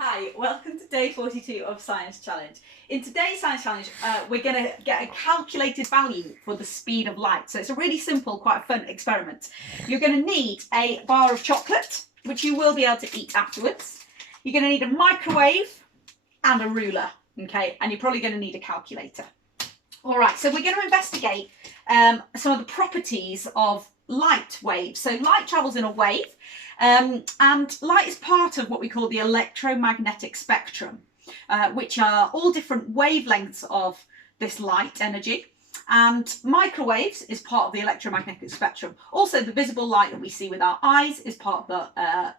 Hi, welcome to day 42 of Science Challenge. In today's Science Challenge, we're going to get a calculated value for the speed of light. So it's a really simple, quite a fun experiment. You're going to need a bar of chocolate, which you will be able to eat afterwards. You're going to need a microwave and a ruler, okay? And you're probably going to need a calculator. All right, so we're going to investigate some of the properties of light waves. So light travels in a wave, and light is part of what we call the electromagnetic spectrum, which are all different wavelengths of this light energy. And microwaves is part of the electromagnetic spectrum. Also, the visible light that we see with our eyes is part of the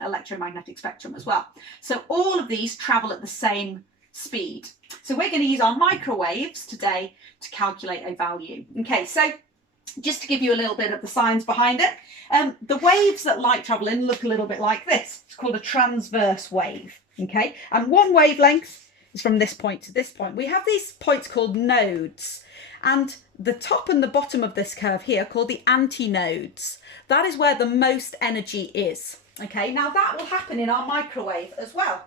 electromagnetic spectrum as well. So all of these travel at the same speed. So we're going to use our microwaves today to calculate a value. Okay, so just to give you a little bit of the science behind it, the waves that light travel in look a little bit like this. It's called a transverse wave, okay? And one wavelength is from this point to this point. We have these points called nodes, and the top and the bottom of this curve here called the antinodes. That is where the most energy is, okay? Now that will happen in our microwave as well.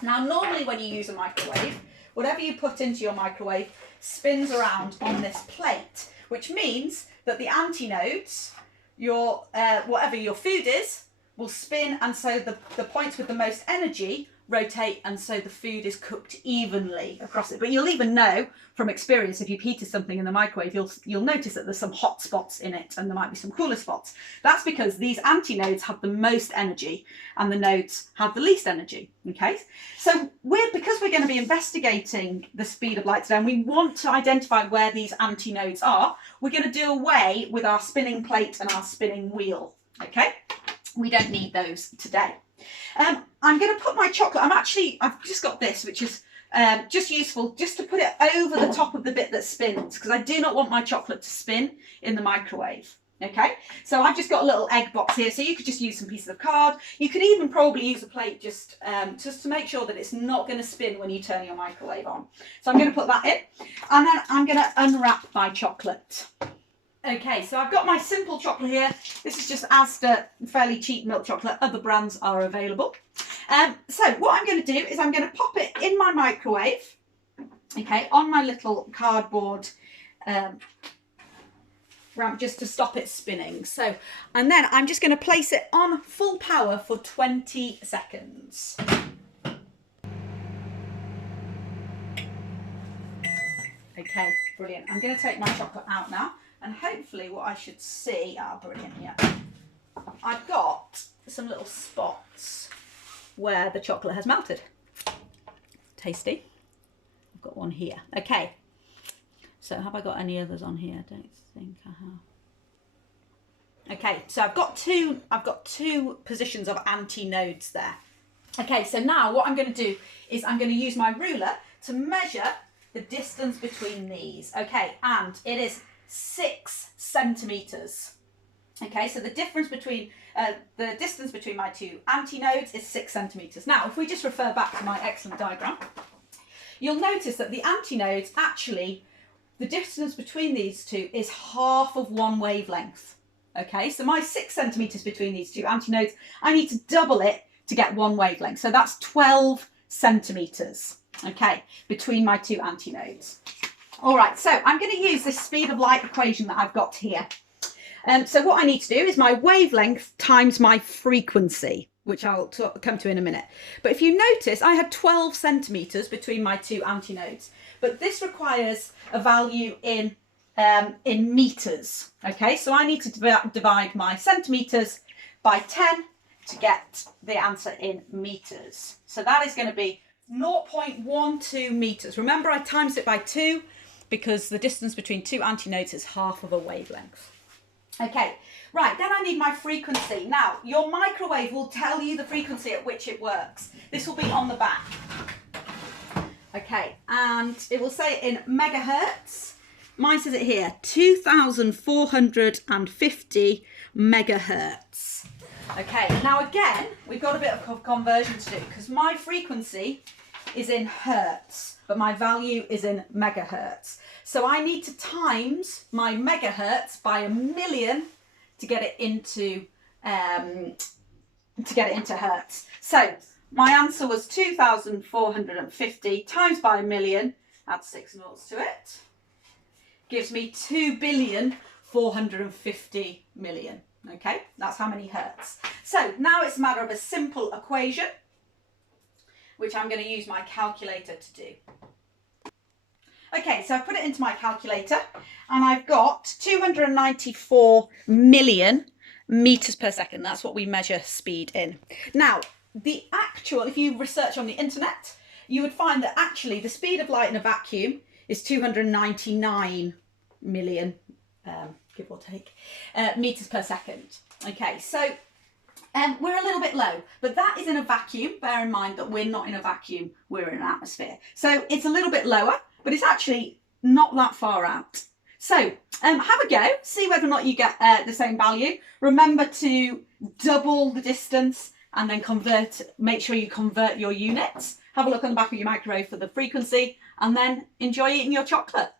Now normally when you use a microwave, whatever you put into your microwave spins around on this plate, which means that the antinodes, whatever your food is, will spin, and so the points with the most energy rotate, and so the food is cooked evenly across it. But you'll even know from experience, if you've heated something in the microwave, you'll notice that there's some hot spots in it and there might be some cooler spots. That's because these antinodes have the most energy and the nodes have the least energy, okay? So because we're going to be investigating the speed of light today and we want to identify where these antinodes are, we're going to do away with our spinning plate and our spinning wheel, okay? We don't need those today. I'm going to put my chocolate, I've just got this, which is just useful just to put it over the top of the bit that spins, because I do not want my chocolate to spin in the microwave. Okay, so I've just got a little egg box here, so you could just use some pieces of card. You could even probably use a plate just to make sure that it's not going to spin when you turn your microwave on. So I'm going to put that in, and then I'm going to unwrap my chocolate. Okay, so I've got my simple chocolate here. This is just Asda, fairly cheap milk chocolate. Other brands are available. So what I'm going to do is I'm going to pop it in my microwave, okay, on my little cardboard ramp, just to stop it spinning. So, and then I'm just going to place it on full power for 20 seconds. Okay, brilliant. I'm going to take my chocolate out now. And hopefully what I should see, brilliant, yeah. I've got some little spots where the chocolate has melted. Tasty. I've got one here. Okay. So have I got any others on here? I don't think I have. Okay, so I've got two positions of antinodes there. Okay, so now what I'm going to do is I'm going to use my ruler to measure the distance between these. Okay, and it is 6 centimeters. Okay, so the distance between my two antinodes is 6 centimeters. Now, if we just refer back to my excellent diagram, you'll notice that the antinodes, actually, the distance between these two is half of one wavelength. Okay, so my 6 centimeters between these two antinodes, I need to double it to get one wavelength. So that's 12 centimeters, okay, between my two antinodes. All right, so I'm going to use this speed of light equation that I've got here. So what I need to do is my wavelength times my frequency, which I'll come to in a minute. But if you notice, I had 12 centimeters between my two antinodes, but this requires a value in meters. Okay, so I need to divide my centimeters by 10 to get the answer in meters. So that is going to be 0.12 meters. Remember, I times it by 2 because the distance between two antinodes is half of a wavelength. Okay, right, then I need my frequency. Now, your microwave will tell you the frequency at which it works. This will be on the back. Okay, and it will say in megahertz. Mine says it here, 2,450 megahertz. Okay, now again, we've got a bit of conversion to do because my frequency is in hertz, but my value is in megahertz. So I need to times my megahertz by 1,000,000 to get it into hertz. So My answer was 2,450 times by a million, add 6 noughts to it, gives me 2,450,000,000. Okay, that's how many hertz. So now it's a matter of a simple equation, which I'm going to use my calculator to do. Okay, so I've put it into my calculator and I've got 294 million meters per second. That's what we measure speed in. Now, the actual, if you research on the internet, you would find that actually the speed of light in a vacuum is 299 million, give or take, meters per second. Okay, so we're a little bit low, but that is in a vacuum. Bear in mind that we're not in a vacuum, we're in an atmosphere. So it's a little bit lower, but it's actually not that far out. So have a go, see whether or not you get the same value. Remember to double the distance and then make sure you convert your units. Have a look on the back of your microwave for the frequency and then enjoy eating your chocolate.